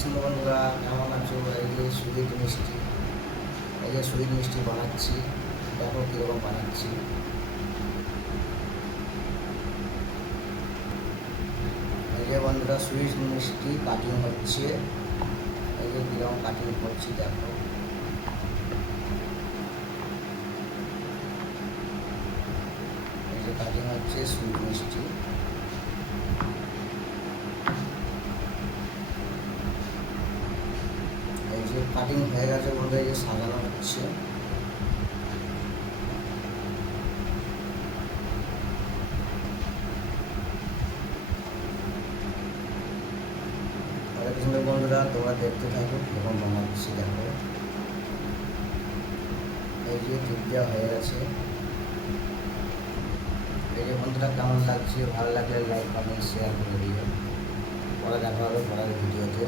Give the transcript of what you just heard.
কৃষ্ণ বন্ধুরা, কেমন আছো? এই যে সুইট মিষ্টি, এই যে সুইট মিষ্টি বানাচ্ছি, দেখো কীরকম বানাচ্ছি। এই যে বন্ধুরা সুইট মিষ্টি কাটিং হচ্ছে, এই যে কীরকম কাটিং করছি দেখো। এই যে কাটিং হচ্ছে সুইট মিষ্টি। এই যে কাটিং হয়ে গেছে বন্ধু, এই যে সাজানো হচ্ছে। হরে কৃষ্ণ বন্ধুরা, তোমরা দেখতে থাকো কীরকম বানাচ্ছি দেখো। এই যে টিপ দেওয়া হয়ে গেছে। এই যে বন্ধুরা কেমন লাগছে, ভালো লাগলে লাইক কমেন্ট শেয়ার করে দিও। পরে দেখা হবে পরের ভিডিওতে।